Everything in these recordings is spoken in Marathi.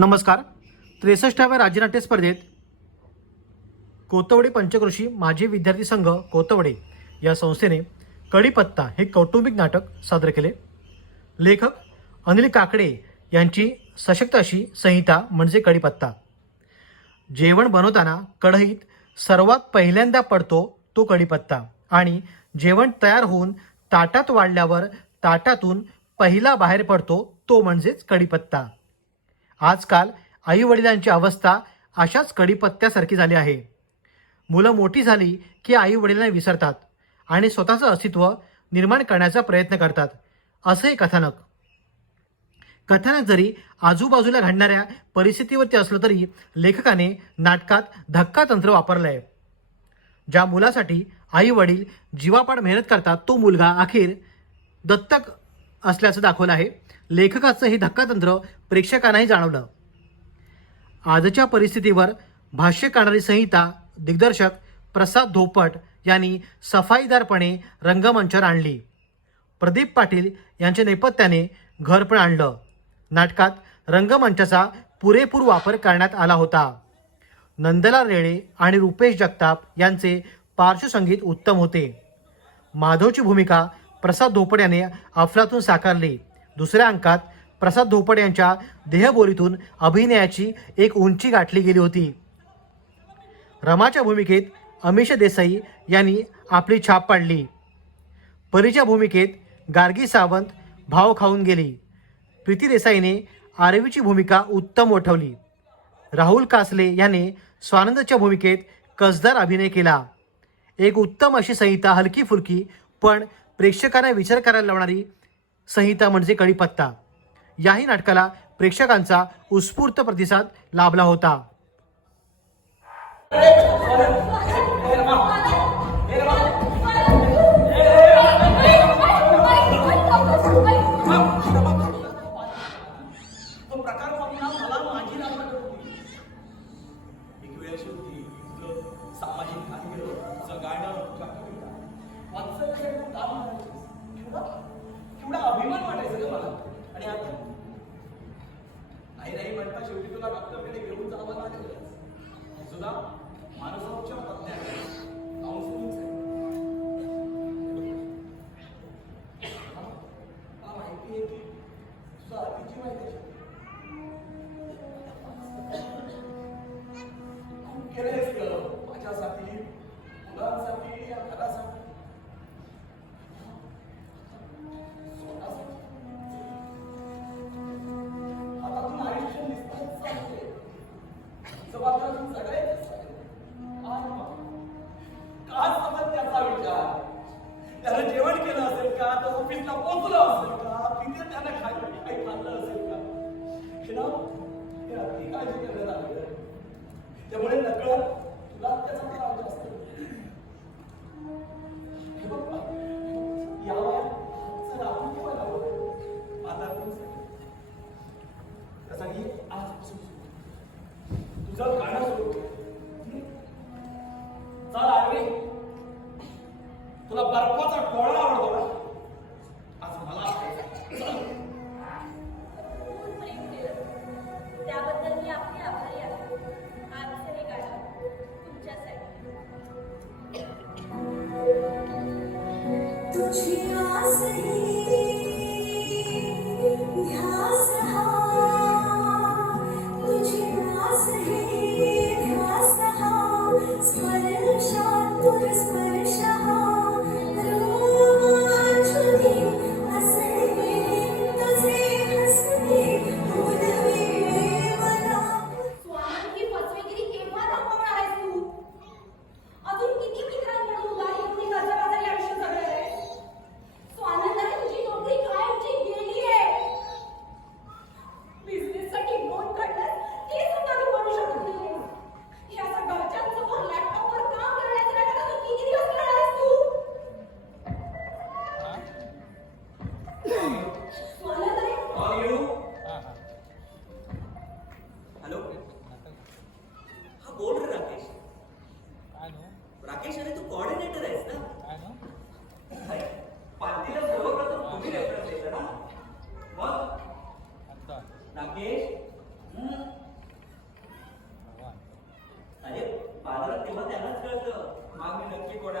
नमस्कार. त्रेसष्टाव्या राज्यनाट्य स्पर्धेत कोतवडे पंचकृषी माजी विद्यार्थी संघ कोतवडे या संस्थेने कढीपत्ता हे कौटुंबिक नाटक सादर केले. लेखक अनिल काकडे यांची सशक्त अशी संहिता म्हणजे कढीपत्ता जेवण बनवताना कढईत सर्वात पहिल्यांदा पडतो तो कढीपत्ता आणि जेवण तयार होऊन ताटात वाढल्यावर ताटातून पहिला बाहेर पडतो तो म्हणजेच कढीपत्ता आजकाल आई वडिलांची अवस्था अशाच कडीपत्त्यासारखी झाली आहे. मुलं मोठी झाली की आई वडिलांना विसरतात आणि स्वतःचं अस्तित्व निर्माण करण्याचा प्रयत्न करतात असंही कथानक. कथानक जरी आजूबाजूला घडणाऱ्या परिस्थितीवरती असलं तरी लेखकाने नाटकात धक्का तंत्र वापरलं आहे ज्या मुलासाठी आई वडील जीवापाड मेहनत करतात तो मुलगा अखेर दत्तक असल्याचं दाखवलं आहे. लेखकाचं हे धक्कातंत्र प्रेक्षकांनाही जाणवलं. आजच्या परिस्थितीवर भाष्य करणारी संहिता दिग्दर्शक प्रसाद धोपट यांनी सफाईदारपणे रंगमंचावर आणली. प्रदीप पाटील यांच्या नेपथ्याने घर पण आणलं. नाटकात रंगमंचाचा पुरेपूर वापर करण्यात आला होता. नंदलाल रेळे आणि रुपेश जगताप यांचे पार्श्वसंगीत उत्तम होते. माधवची भूमिका प्रसाद धोपड याने अफलातून साकारली. दुसऱ्या अंकात प्रसाद धोपड यांच्या देहबोलीतून अभिनयाची एक उंची गाठली गेली होती. रमाच्या भूमिकेत अमिष देसाई यांनी आपली छाप पाडली. परीच्या भूमिकेत गार्गी सावंत भाव खाऊन गेली. प्रीती देसाईने आरवीची भूमिका उत्तम ओठवली राहुल कासले याने स्वानंदच्या भूमिकेत कसदार अभिनय केला. एक उत्तम अशी संहिता हलकी फुलकी पण प्रेक्षकांना विचार करायला लावणारी संहिता म्हणजे कढीपत्ता. याही नाटकाला प्रेक्षकांचा उत्स्फूर्त प्रतिसाद लाभला होता. सामाजिक कार्य तुझं गाणं तुझा काम करायचीस. केवढा केवढा अभिमान वाटायचा का मला? आणि आता नाही नाही म्हणता शेवटी तुला डॉक्टरकडे घेऊन जावं लागेल सुद्धा मानसोपचार तज्ञ तो ऑफिसला पोहोचलं असेल का? तिथे त्याला खाल्लं काही खाल्लं असेल का? हे ना हे अति काळजी करण्यात आली त्यामुळे नकळत కళ్ళల్లో మమ్మీ నొక్కి కూడా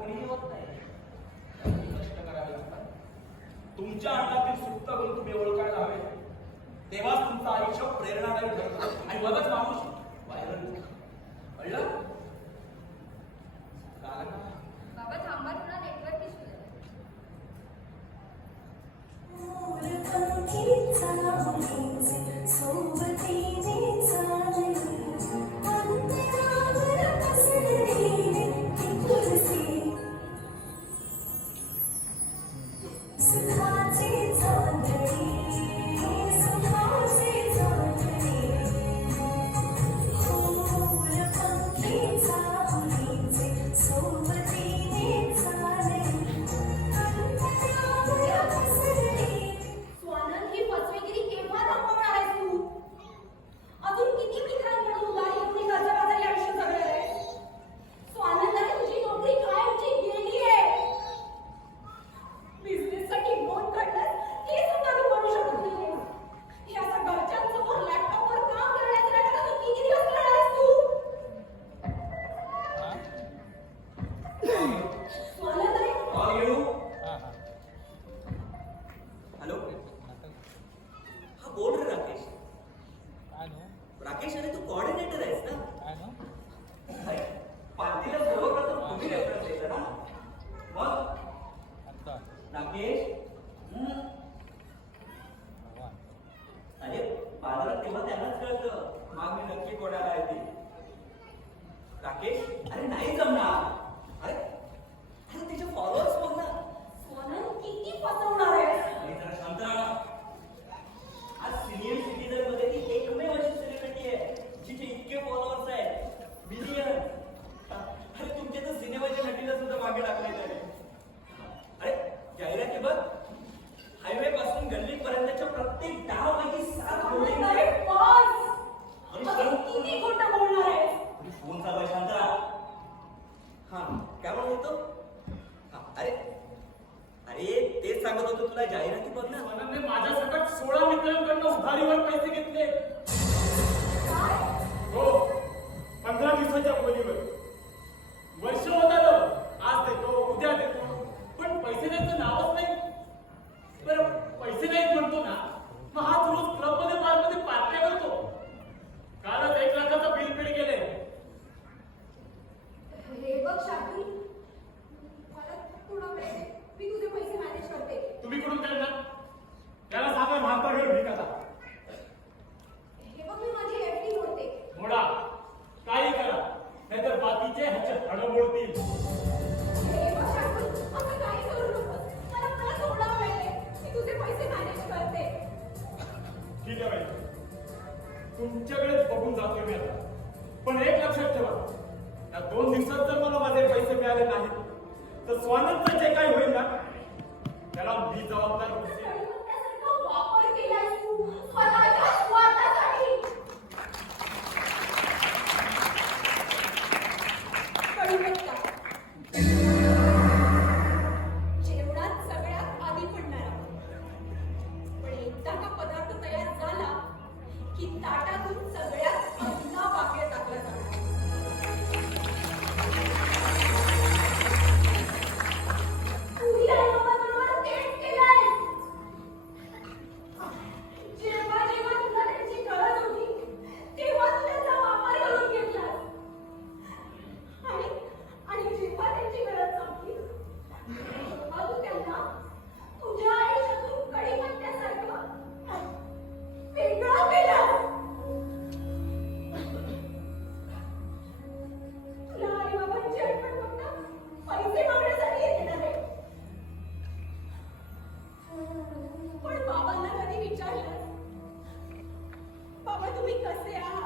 तुमच्या हातातील सुप्त गुण तुम्ही ओळखायला हवे. तेव्हाच तुमचं आयुष्य प्रेरणादायी ठरतं आणि मगच माणूस व्हायरल कळलं? बाबा थांबा तुला नेटवर्क इश्यू So परिवार पैसे घेतले वेळेस बघून जातोय मी आता. पण एक लक्षात ठेवा या दोन दिवसात जर मला माझे पैसे मिळाले नाहीत तर स्वानंद जे काही होईल ना त्याला मी जबाबदार você, ah,